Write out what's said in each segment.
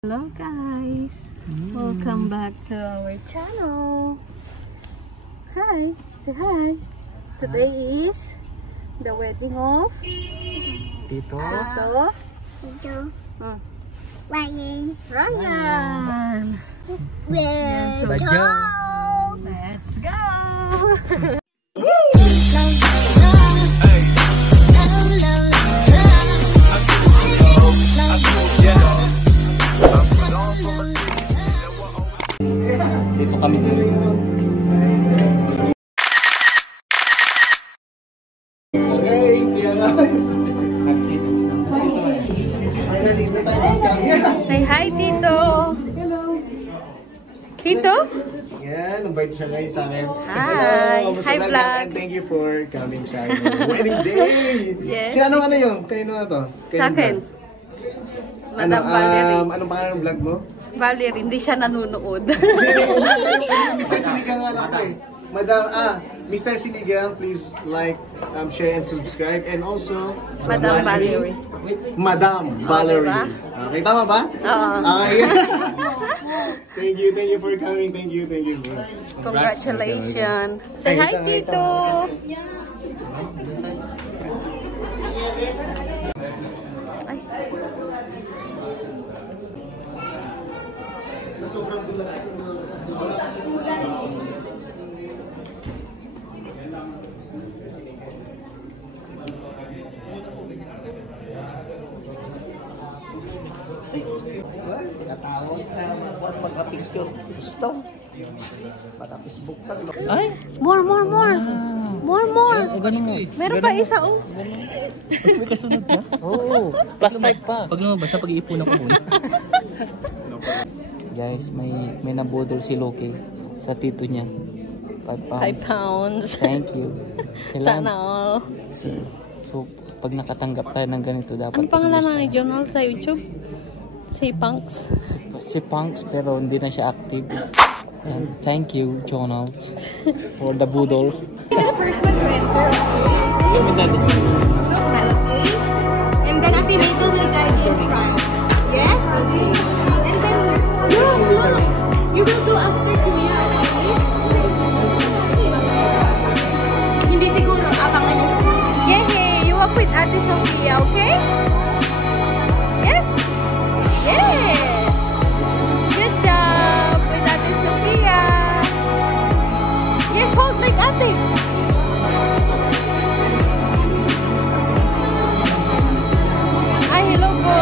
Hello guys, welcome back to our channel. Hi, say hi. Today is the wedding of Tito. Ryan. Let's go. Let's go. Dito kami sa Okay, kaya nga. Finally, the time is coming. Say hi, Tito. Hello. Tito? Yan, invite siya ngayon sa akin. Hi. Hello, Hi, vlog. And thank you for coming sa akin. Wedding day! Yes. Si ano yun? Kanino na to? Sa akin. Madam Valerie. Anong pangalan ng vlog mo? Valerie, hindi siya nanonood. Mr. Sinigang ano ko eh. Mr. Sinigang, please like, share, and subscribe. And also, sa Madam Valerie. Madam Valerie. Diba? Okay, tama ba? Oo. Okay. Thank you for coming. Thank you. Congratulations. Say hi, Tito. Ay. Natawag na magka-picture. Gusto. Magka-Facebook pa. Ay! More. Ganun mo. Meron pa isa, oh. May kasunod na? Oo. Plus 5 pa. Pag lumabas na pag-iipunan ko muna. Guys, may nabudol si Loki sa tito niya. 5 pounds. 5 pounds. Thank you. Sana all. So, pag nakatanggap tayo ng ganito, dapat... Ano pangalan ni Jonald sa YouTube? Si Punks. Si Punks, pero hindi na siya active. And thank you, Jonald, for the budol. First one to enter, no smell, okay? And then at the middle, we guide in front. Yes? And then, you will do after Kuya, okay? Hindi siguro, abangan niyo. Yay! You walk with Ate Sophia, okay? Yes! Yes! Good job with Ate Sophia! Yes, hold like Ate! Ay, hello po!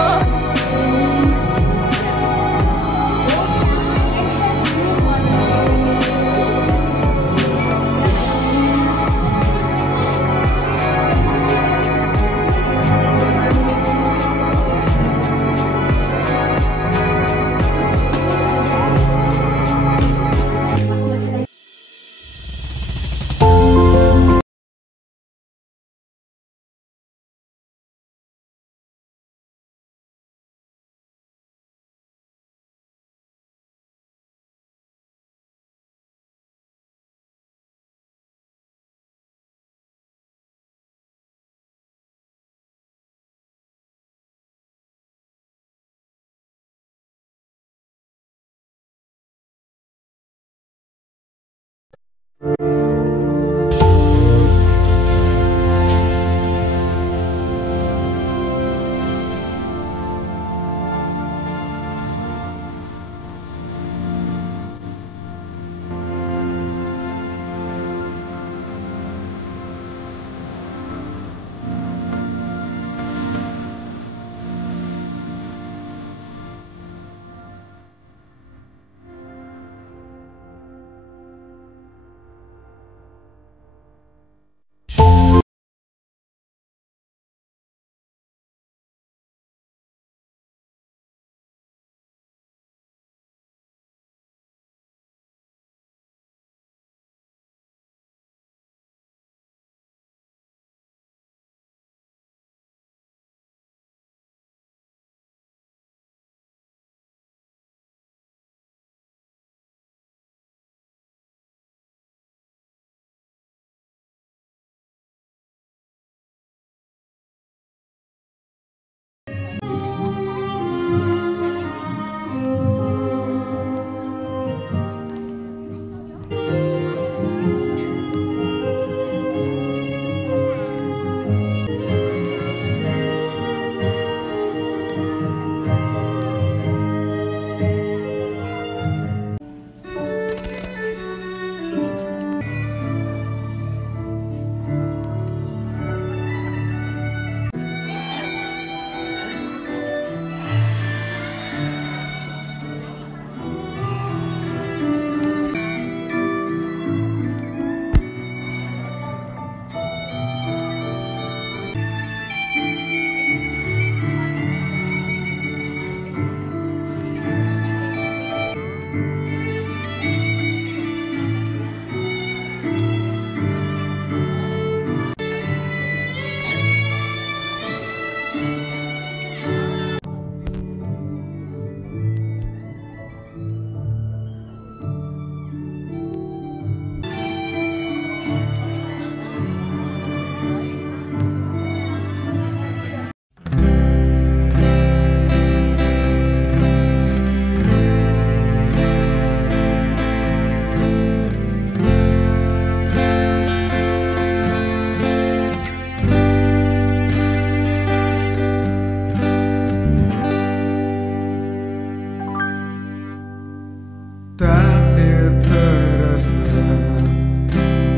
Takdir tresna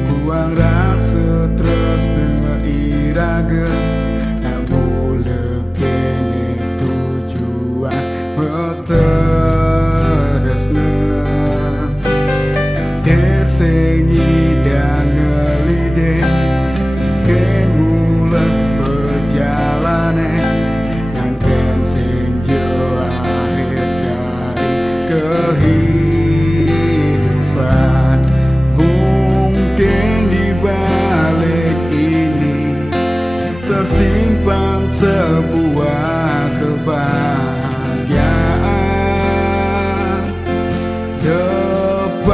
buang rasa tresna iraga tak boleh kini tujuan bertresna tersenyi dan ngelide ken mula perjalanan dan ken senja akhir dari kehidupan. Mungkin di balik ini tersimpan sebuah kebahagiaan. Depanganake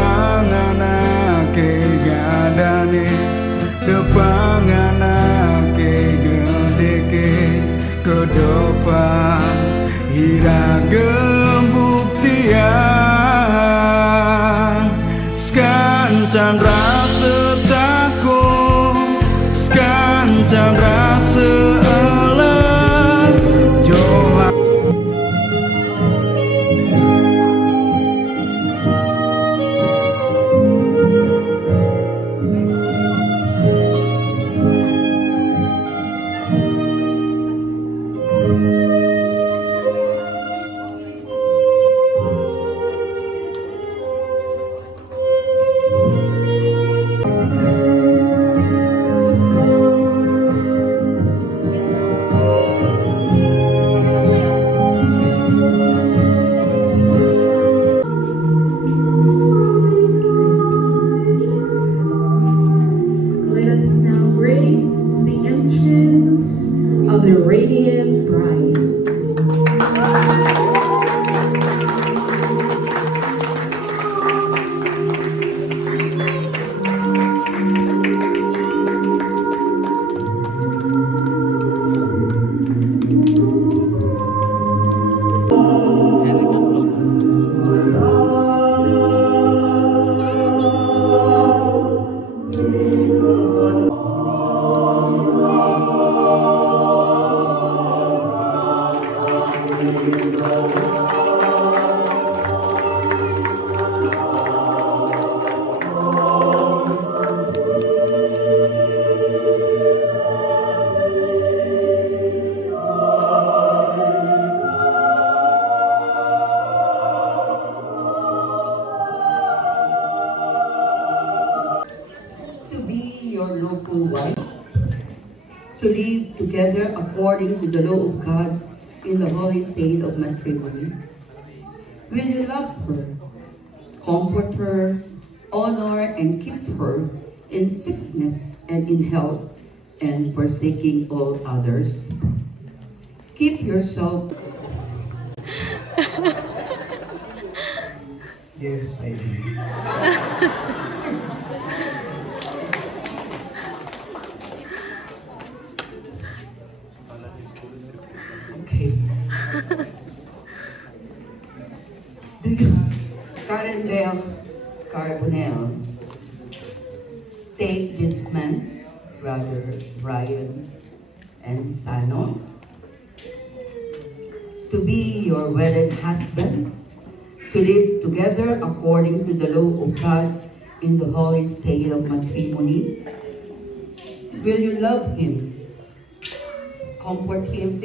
gadane, depanganake gedeke ke depan iraga buktian. Sekancan rasa takut, sekancan rasa elak Johan. Let us now grace the entrance of the radiant bride. To be your lawful wife, to live together according to the law of God in the holy state of matrimony. Will you love her, comfort her, honor and keep her in sickness and in health, and forsaking all others? Keep yourself. Yes, I do. Okay. Do you, Carendale Carbonell, take this man, Brother Brian and Sano, to be your wedded husband, to live together according to the law of God in the holy state of matrimony? Will you love him, comfort him,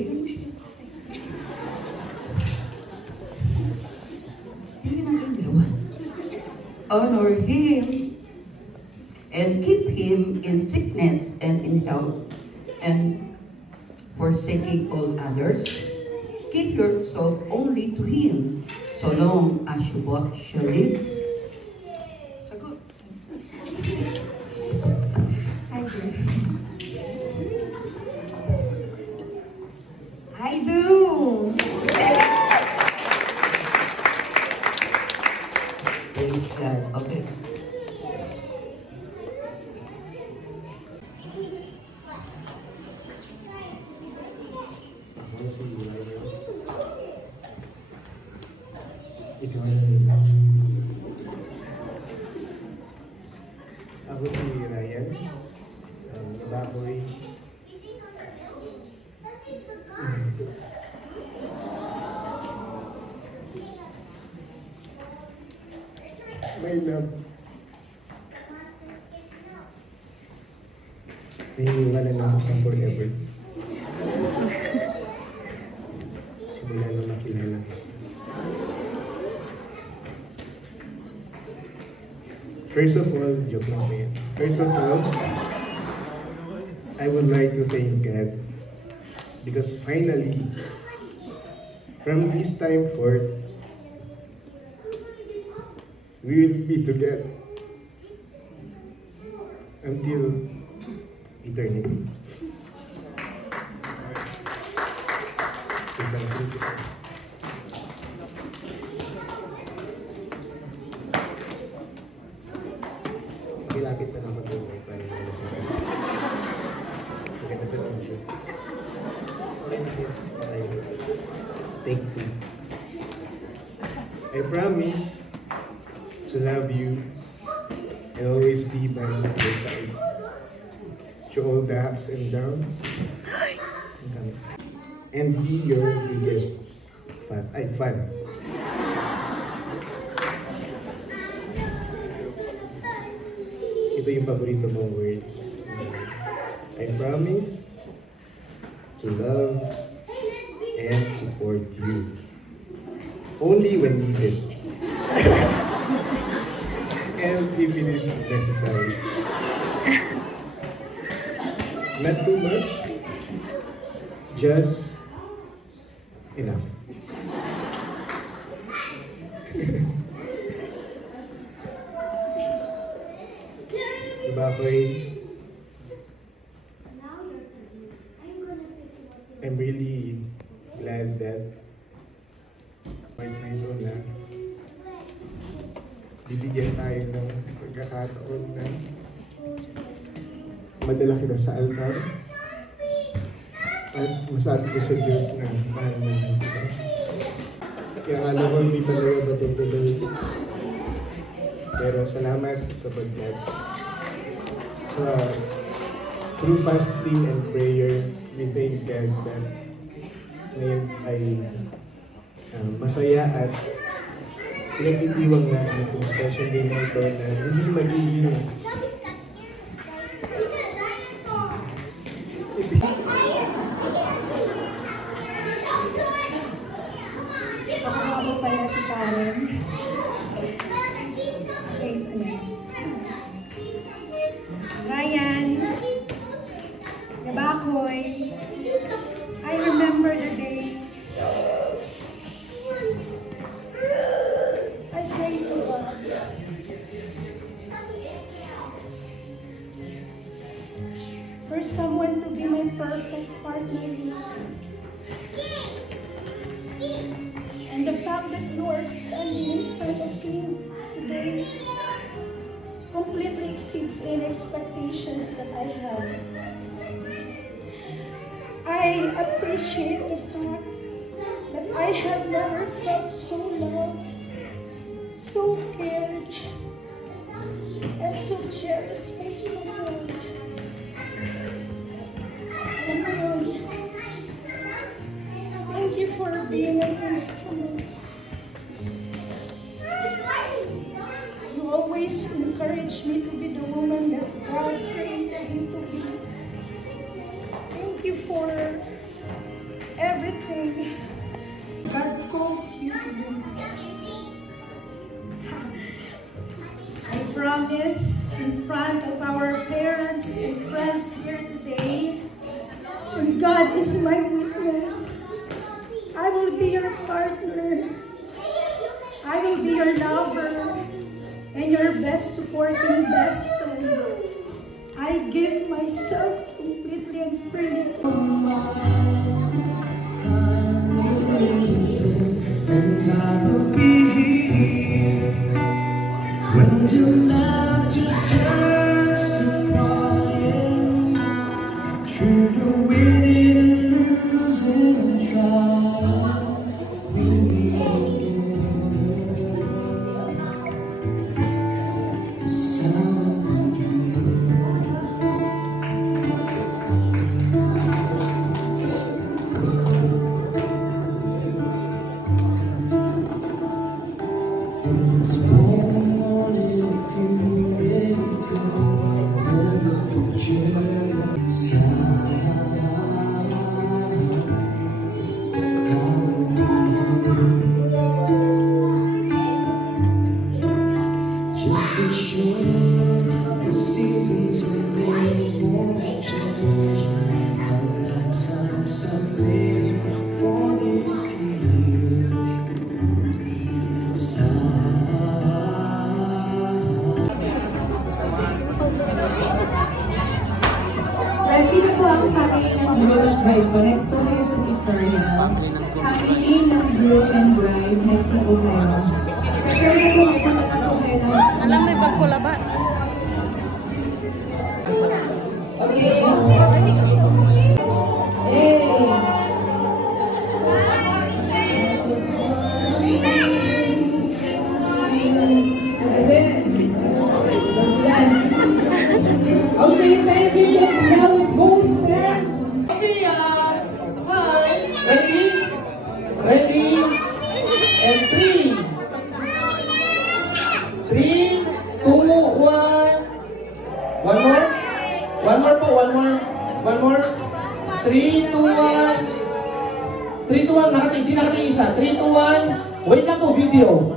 honor him, and keep him in sickness and in health, and forsaking all others? Give yourself only to him, so long as you both shall live. Sagot. I do. Praise God. Okay. Ako si Ryan. Ikaw na rin. Ako si Ryan. Baboy. My love. Naniniwala na ako sa forever. Simula na makilala kita. First of all, joke lang po yan. First of all, I would like to thank God because finally, from this time forth, we will be together until eternity. Lapit na lang patuloy para nila sa akin. Maganda sa picture. Okay na tayo. Take 2. I promise to love you and always be by your side. Through all the ups and downs. And be your biggest fan. Ito yung paborito mong words. I promise to love and support you. Only when needed. And if it is necessary. Not too much, just enough. Diba I'm really glad that point na ito na bibigyan tayo ng pagkakataon na madala kita sa altar at masabi ko sa Diyos na mahal na kita. Kaya alam ko hindi talaga matutuloy. Pero salamat sapagkat through fasting and prayer, we thank God that ngayon ay masaya at pinagtitiwang na itong special day na ito na hindi magiging ako pala si Karen. Ryan, Yabakoy, I remember the day I prayed to God. For someone to be my perfect partner in life. And the fact that you are standing in front of me today completely exceeds any expectations that I have. I appreciate the fact that I have never felt so loved, so cared, and so cherished by someone. Thank you for being an instrument. You always encourage me to be the woman that God created me to be. Thank you for everything God calls you to do. I promise in front of our parents and friends here today, and God is my witness, I will be your partner. I will be your lover and your best supporting best friend. I give myself completely and freely to you. And I will be here when you're not just testifying through the winning and losing trial. We'll be the sound of you. Tomorrow The seasons are made for change. Our lives are something for this year. Ready na po ang family ng groom and bride po. Next po kayo sa Victoria. Family ng groom and bride. Next na po kayo. Prepare na po kayo na po kayo. Alam mo yung pagkulabat. Okay. Hey! Okay, thank you, kids. Now with both parents. Ready? Ready? And 3. 3, 2, 1. One more? One more po, one more. One more. 3, 2, 1. 3, 2, 1. Nakating, di nakating isa. 3, 2, 1. Wait lang po, video.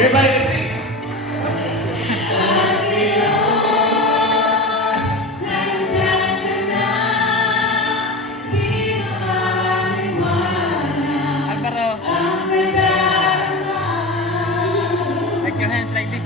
Everybody sing. Like your hands like this.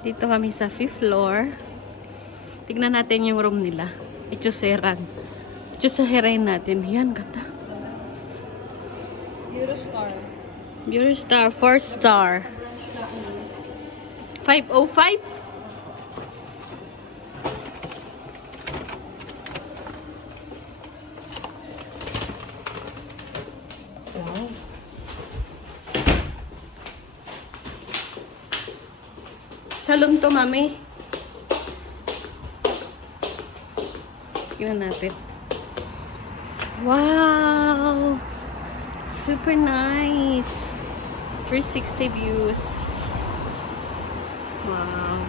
Dito kami sa 5th floor. Tignan natin yung room nila. Itsuseran. Itsuserain natin. Yan, ganda. Eurostar. Eurostar, 4 star. 505? salon to, mami. Tingnan natin. Wow! Super nice! 360 views. Wow!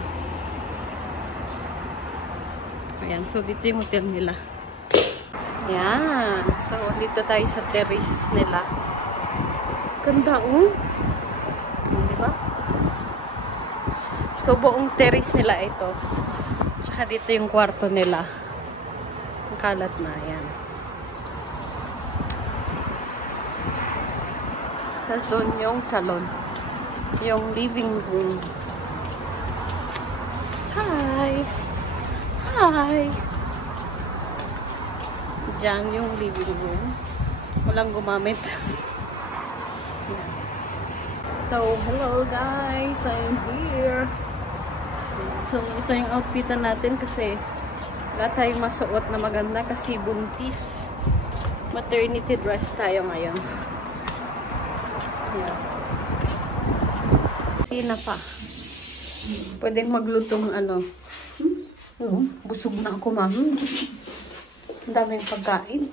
Ayan, so dito yung hotel nila. Ayan. So, dito tayo sa terrace nila. Ganda, oh. Diba? So, buong terrace nila ito. Tsaka dito yung kwarto nila. Ang kalat na, ayan. Tapos doon yung salon. Yung living room. Hi! Hi! Diyan yung living room. Walang gumamit. So, hello guys! I'm here. So, ito yung outfitan natin kasi wala tayong masuot na maganda kasi buntis. Maternity dress tayo ngayon. Yeah. Sina pa. Pwedeng maglutong ano. Busog na ako, mami. Ang daming pagkain.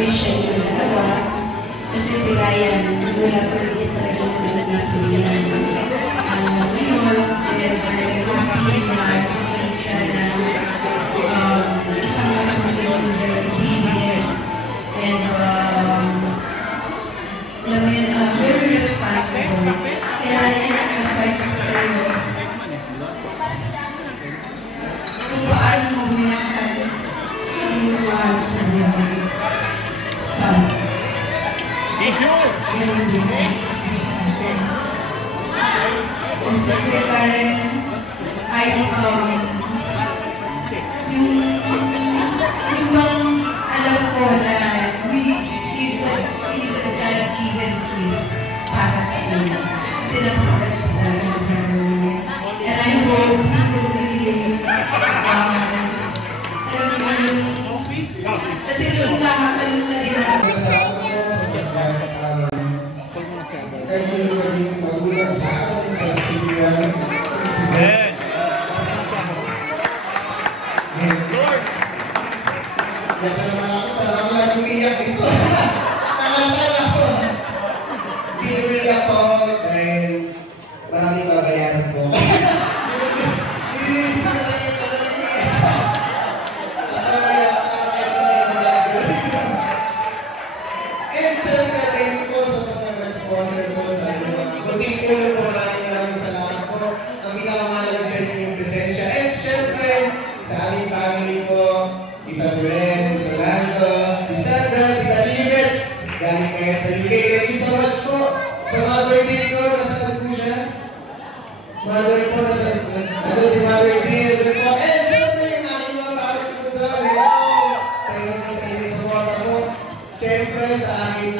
Appreciate yung dalawa. Kasi si Ryan, wala pa rin talaga yung pinagpilihan. Ngayon, very happy na siya na isang masunod yung obedient and very responsible. Kaya Ryan, ang advice ko sa iyo, kung paano mo minakal ang iwan sa buhay. And Sister Karen, yung alam ko na is a God-given gift para sa iyo. Kasi napakaganda ng gagawin niya. And I hope he will really, kasi yung kakakalun na ginagawa sa kahit yung maging magulang sa akin sa sinigang. Diyan na naman ako, talagang lang umiyak ito. Nangasal ako. Binibili ako dahil maraming babayaran ko. Binibili sa lang yung pagkakas. And syempre, thank you po sa mga nag-sponsor po sa inyo. Buting po po maraming salamat po. Ang pinakamahalaga sa inyo yung presensya. And syempre, sa aming family po, Tita Turen, Tita Lando, Tita Sandra, Tita Livet, galing kayo sa UK. Thank you so much po. Sa Mother Day ko, nasaan po siya? Mother po, nasaan si Mother Day. And syempre, yung aking mga family po doon. Hello! Thank you sa inyo support po. Siyempre, sa aking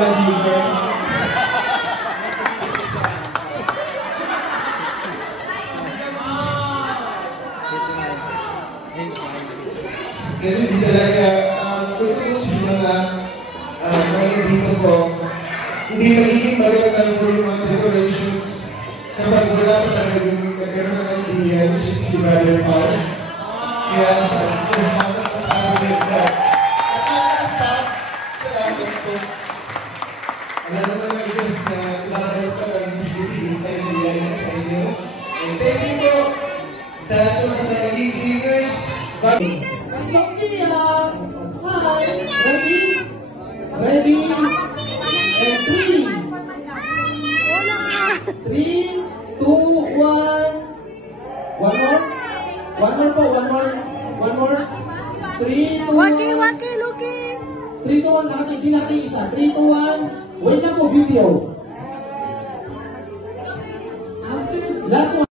love you, girl. Kasi di talaga, kung sino na mga dito po, hindi magiging magandang po yung mga decorations kapag wala pa talaga yung nagkaroon ng idea, which is si Brother Paul. Kaya sa salamat po tayo with that. At mga staff, salamat po. Alam naman ng Diyos na ibabalit pa lang yung bibigay tayo nilaya sa inyo. And thank you po sa lahat po sa mga naging singers. Sophia! Hi! Ready? Ready? And 3, 2, 1. One more? One more po, one more. One more. 3, 2, 1. Waki, Luki! 3, 2, 1. Hindi natin isa. 3, 2, 1. Wait lang po, video. Last one.